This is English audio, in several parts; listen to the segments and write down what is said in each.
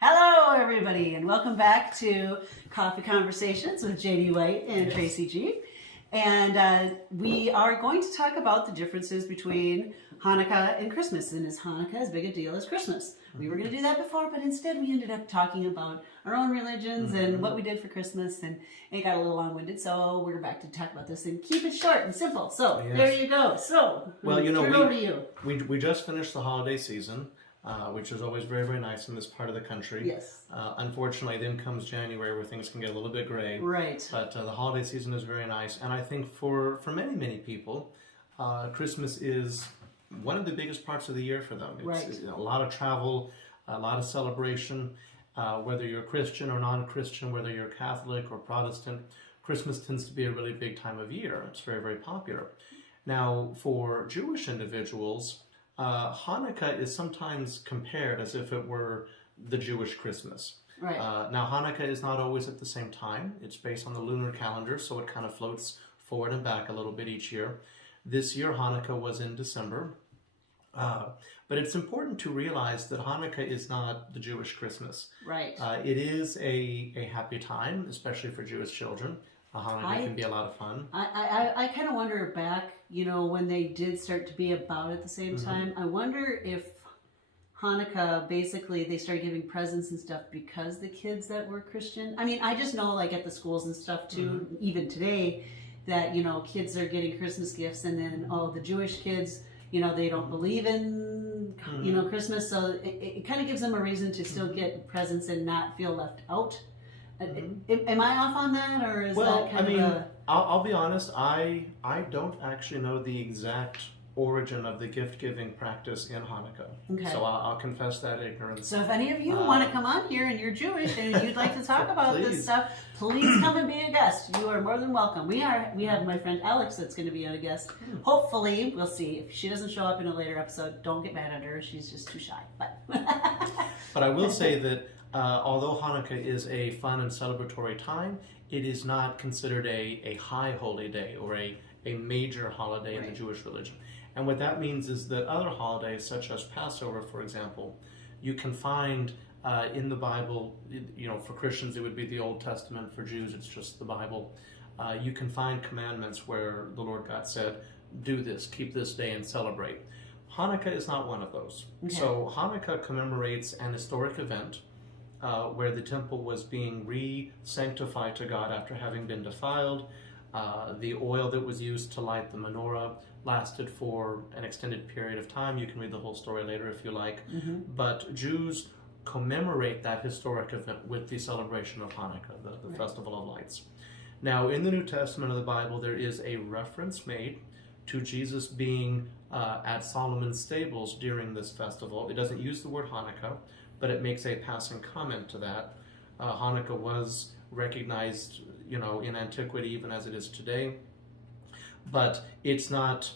Hello, everybody, and welcome back to Coffee Conversations with J.D. White and Tracy G. And we are going to talk about the differences between Hanukkah and Christmas. And is Hanukkah as big a deal as Christmas? We were going to do that before, but instead we ended up talking about our own religions and what we did for Christmas, and it got a little long-winded, so we're back to talk about this and keep it short and simple. So there you go. So, well, turn over to you. We just finished the holiday season. Which is always very, very nice in this part of the country. Yes. Unfortunately, then comes January where things can get a little bit gray. Right. But the holiday season is very nice. And I think for many, many people, Christmas is one of the biggest parts of the year for them. It's a lot of travel, a lot of celebration. Whether you're Christian or non-Christian, whether you're Catholic or Protestant, Christmas tends to be a really big time of year. It's very, very popular. Now, for Jewish individuals, Hanukkah is sometimes compared as if it were the Jewish Christmas. Right. Now, Hanukkah is not always at the same time. It's based on the lunar calendar, so it kind of floats forward and back a little bit each year. This year, Hanukkah was in December. But it's important to realize that Hanukkah is not the Jewish Christmas. Right. It is a happy time, especially for Jewish children. Hanukkah can be a lot of fun. I kind of wonder back, when they did start to be about at the same time, I wonder if Hanukkah, basically, they started giving presents and stuff because the kids that were Christian. I mean, I just know, like, at the schools and stuff, too, even today, that, kids are getting Christmas gifts, and then, the Jewish kids, they don't believe in, Christmas, so it kind of gives them a reason to still get presents and not feel left out. Am I off on that, or is that kind of a... I'll be honest, I don't actually know the exact origin of the gift-giving practice in Hanukkah. Okay. So I'll confess that ignorance. So if any of you want to come on here and you're Jewish and you'd like to talk about this stuff, please come and be a guest. You are more than welcome. We have my friend Alex that's going to be a guest. Hopefully, we'll see. If she doesn't show up in a later episode, don't get mad at her. She's just too shy. But I will say that although Hanukkah is a fun and celebratory time, it is not considered a high holy day or a major holiday in the Jewish religion. And what that means is that other holidays, such as Passover, for example, you can find in the Bible, for Christians it would be the Old Testament, for Jews it's just the Bible. You can find commandments where the Lord God said, do this, keep this day and celebrate. Hanukkah is not one of those. Okay. So Hanukkah commemorates an historic event where the temple was being re-sanctified to God after having been defiled. The oil that was used to light the menorah lasted for an extended period of time. You can read the whole story later if you like. But Jews commemorate that historic event with the celebration of Hanukkah, the Festival of Lights. Now, in the New Testament of the Bible, there is a reference made to Jesus being at Solomon's stables during this festival. It doesn't use the word Hanukkah, but it makes a passing comment to that. Hanukkah was recognized, in antiquity, even as it is today, but it's not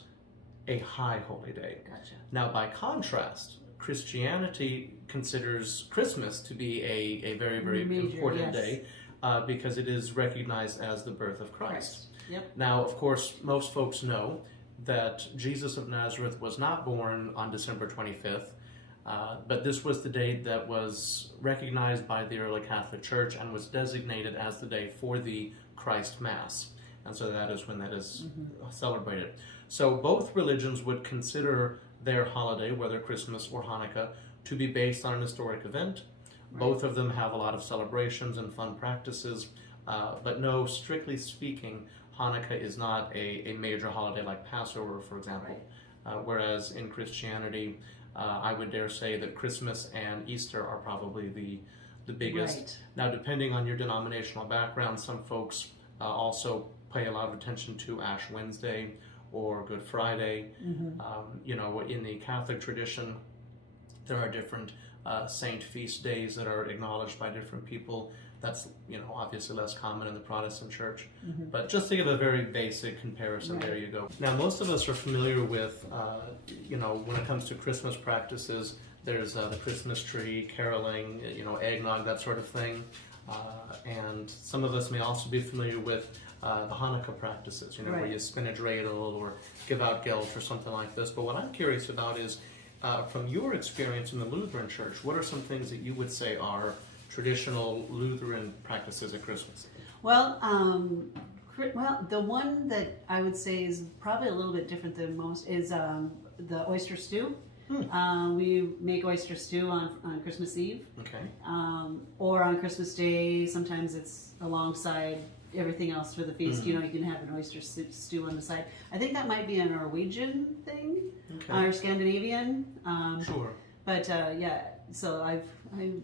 a high holy day. Gotcha. Now, by contrast, Christianity considers Christmas to be a very, very important day because it is recognized as the birth of Christ. Yep. Now, of course, most folks know that Jesus of Nazareth was not born on December 25th, but this was the date that was recognized by the early Catholic Church and was designated as the day for the Christ Mass. And so that is when that is celebrated. So both religions would consider their holiday, whether Christmas or Hanukkah, to be based on an historic event. Both of them have a lot of celebrations and fun practices, but no, strictly speaking, Hanukkah is not a major holiday like Passover, for example. Whereas in Christianity, I would dare say that Christmas and Easter are probably the biggest. Right. Now, depending on your denominational background, some folks also pay a lot of attention to Ash Wednesday or Good Friday. In the Catholic tradition, there are different saint feast days that are acknowledged by different people. That's, obviously less common in the Protestant church. But just to give a very basic comparison, there you go. Now, most of us are familiar with, when it comes to Christmas practices, there's the Christmas tree, caroling, eggnog, that sort of thing. And some of us may also be familiar with the Hanukkah practices, where you spin a dreidel or give out gelt or something like this. But what I'm curious about is from your experience in the Lutheran Church, what are some things that you would say are traditional Lutheran practices at Christmas? Well, the one that I would say is probably a little bit different than most is the oyster stew. We make oyster stew on Christmas Eve. Okay. Or on Christmas Day. Sometimes it's alongside everything else for the feast. You know, you can have an oyster stew on the side. I think that might be a Norwegian thing, or Scandinavian. Sure. But yeah, so I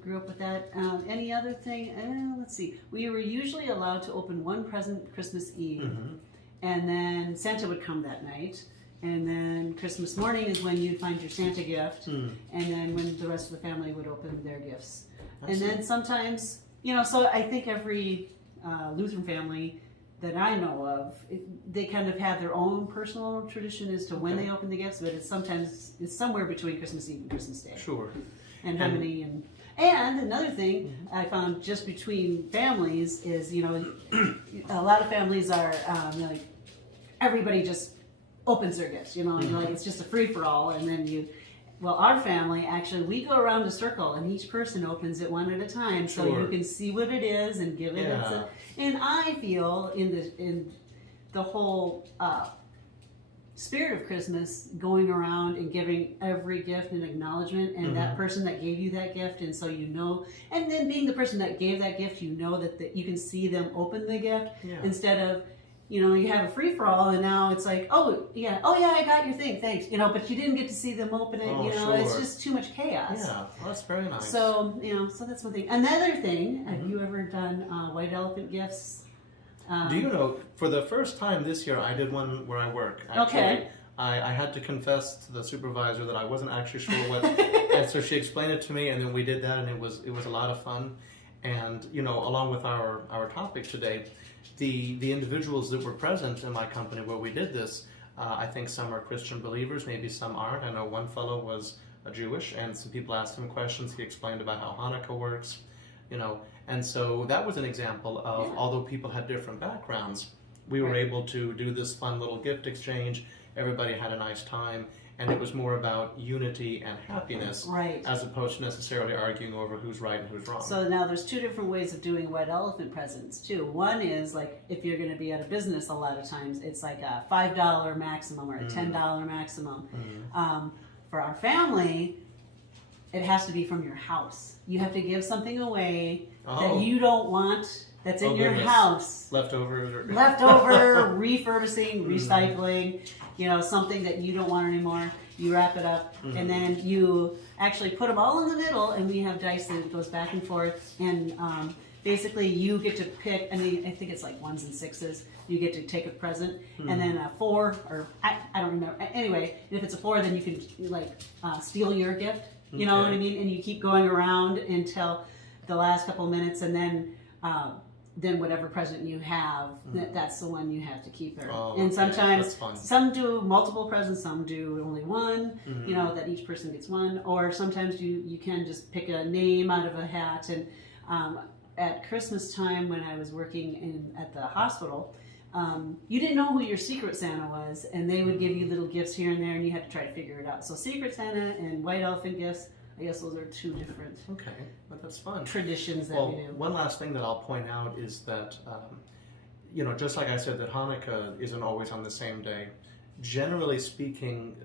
grew up with that. Any other thing? Let's see. We were usually allowed to open one present Christmas Eve, and then Santa would come that night. And then Christmas morning is when you'd find your Santa gift, and then when the rest of the family would open their gifts. Then sometimes, you know, so I think every Lutheran family that I know of, they kind of have their own personal tradition as to when they open the gifts, but it's somewhere between Christmas Eve and Christmas Day. Sure. And how many and another thing I found just between families is, you know, a lot of families are like everybody just opens their gifts, you know, like it's just a free-for-all, and then our family, actually, we go around a circle, and each person opens it one at a time, so you can see what it is and give it. And I feel in the whole spirit of Christmas, going around and giving every gift an acknowledgement, and that person that gave you that gift, and so you know, and then being the person that gave that gift, you know that you can see them open the gift instead of, you know, you have a free-for-all, and now it's like, oh yeah, I got your thing, thanks. You know, but you didn't get to see them open it. You know, it's just too much chaos. Yeah, well, that's very nice. So, you know, so that's one thing. Another thing, have you ever done white elephant gifts? Do you know, for the first time this year, I did one where I work. Actually. Okay. I had to confess to the supervisor that I wasn't actually sure what, and so she explained it to me, and then we did that, and it was a lot of fun. And, you know, along with our topic today, the individuals that were present in my company where we did this, I think some are Christian believers, maybe some aren't. I know one fellow was Jewish, and some people asked him questions. He explained about how Hanukkah works, you know. And so that was an example of, although people had different backgrounds, we were able to do this fun little gift exchange. Everybody had a nice time, and it was more about unity and happiness, as opposed to necessarily arguing over who's right and who's wrong. So now there's two different ways of doing white elephant presents too. One is like, if you're going to be at a business, a lot of times it's like a $5 maximum or a $10 maximum. For our family, it has to be from your house. You have to give something away that you don't want, that's in your house. Leftover, refurbishing, recycling, you know, something that you don't want anymore. You wrap it up, and then you actually put them all in the middle, and we have dice that goes back and forth, and basically you get to pick, I think it's like 1s and 6s, you get to take a present, and then a 4, or I don't remember, anyway, if it's a 4, then you can like steal your gift, you know what I mean, and you keep going around until the last couple of minutes, and then whatever present you have, that's the one you have to keep there. And sometimes some do multiple presents, some do only one, you know, that each person gets one. Or sometimes you can just pick a name out of a hat. And at Christmas time, when I was working at the hospital, you didn't know who your Secret Santa was, and they would give you little gifts here and there, and you had to try to figure it out. So Secret Santa and white elephant gifts, I guess those are two different but that's fun. traditions that we do. One last thing that I'll point out is that, you know, just like I said that Hanukkah isn't always on the same day, generally speaking,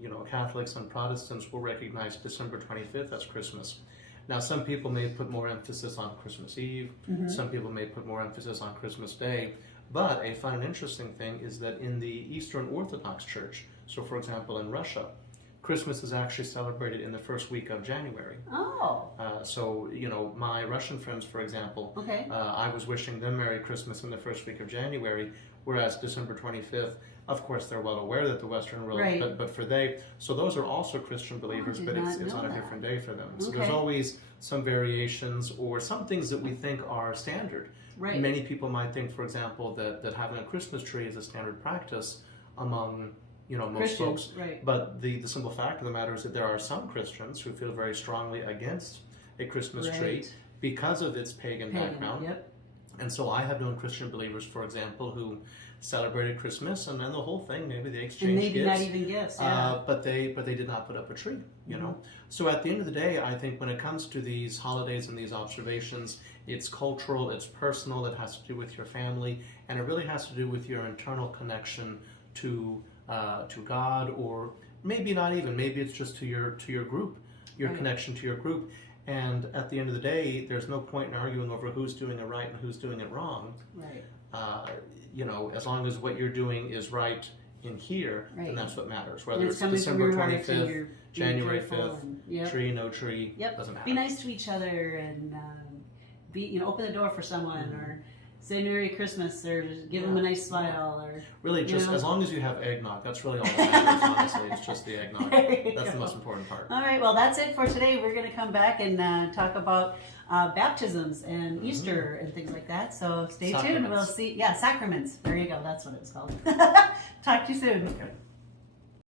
you know, Catholics and Protestants will recognize December 25th as Christmas. Now, some people may put more emphasis on Christmas Eve, some people may put more emphasis on Christmas Day, but a fun and interesting thing is that in the Eastern Orthodox Church, so for example in Russia, Christmas is actually celebrated in the first week of January. So, you know, my Russian friends, for example, I was wishing them Merry Christmas in the first week of January, whereas December 25th, of course, they're well aware that the Western world, but for so those are also Christian believers, but it's on a different day for them. So there's always some variations or some things that we think are standard. Many people might think, for example, that having a Christmas tree is a standard practice among, you know, most Christians, folks. But the simple fact of the matter is that there are some Christians who feel very strongly against a Christmas tree because of its pagan background. And so I have known Christian believers, for example, who celebrated Christmas, and then the whole thing, maybe they exchanged and maybe gifts. not even gifts, yeah. But they did not put up a tree, you know. So at the end of the day, I think when it comes to these holidays and these observations, it's cultural, it's personal, it has to do with your family, and it really has to do with your internal connection to God, or maybe not even, maybe it's just to your group, your Right. connection to your group. And at the end of the day, there's no point in arguing over who's doing it right and who's doing it wrong. Right. You know, as long as what you're doing is right in here, Right. then that's what matters. And Whether it's coming from December your heart, and 25th, you're being January careful 5th, and- yep. tree, no tree, Yep. doesn't matter. Be nice to each other and open the door for someone, or say Merry Christmas, or just give them a nice smile, or Really, just know. as long as you have eggnog, that's really all that matters, honestly. It's just the eggnog. There you That's the go. most important part. All right, well, that's it for today. We're going to come back and talk about baptisms and Easter and things like that. So stay tuned. Sacraments. We'll see. Yeah, sacraments. There you go. That's what it's called. Talk to you soon. Okay.